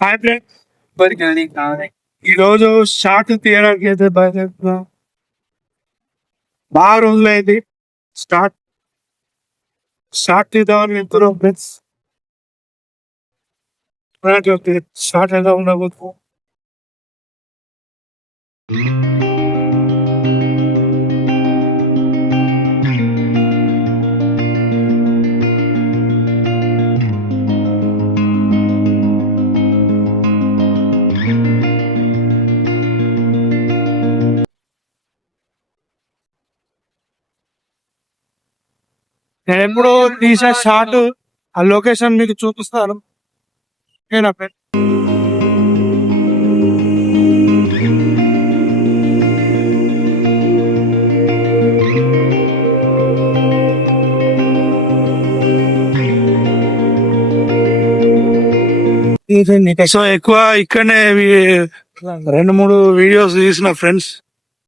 Hi friend, మరి కానీ ఈరోజు షార్ట్ తీయడానికి అయితే బయలుదేరుతున్నా. బాగా రోజులైంది స్టార్ట్ షార్ట్ తీద్దామని వెళ్తున్నాం ఫ్రెండ్స్. షార్ట్ ఎలా ఉండబోతు. నేను ఎప్పుడో తీసే షార్ట్ ఆ లొకేషన్ మీకు చూపిస్తాను. ఓకేనా ఫ్రెండ్? సో ఎక్కువ ఇక్కడనే 2-3 వీడియోస్ తీసిన ఫ్రెండ్స్.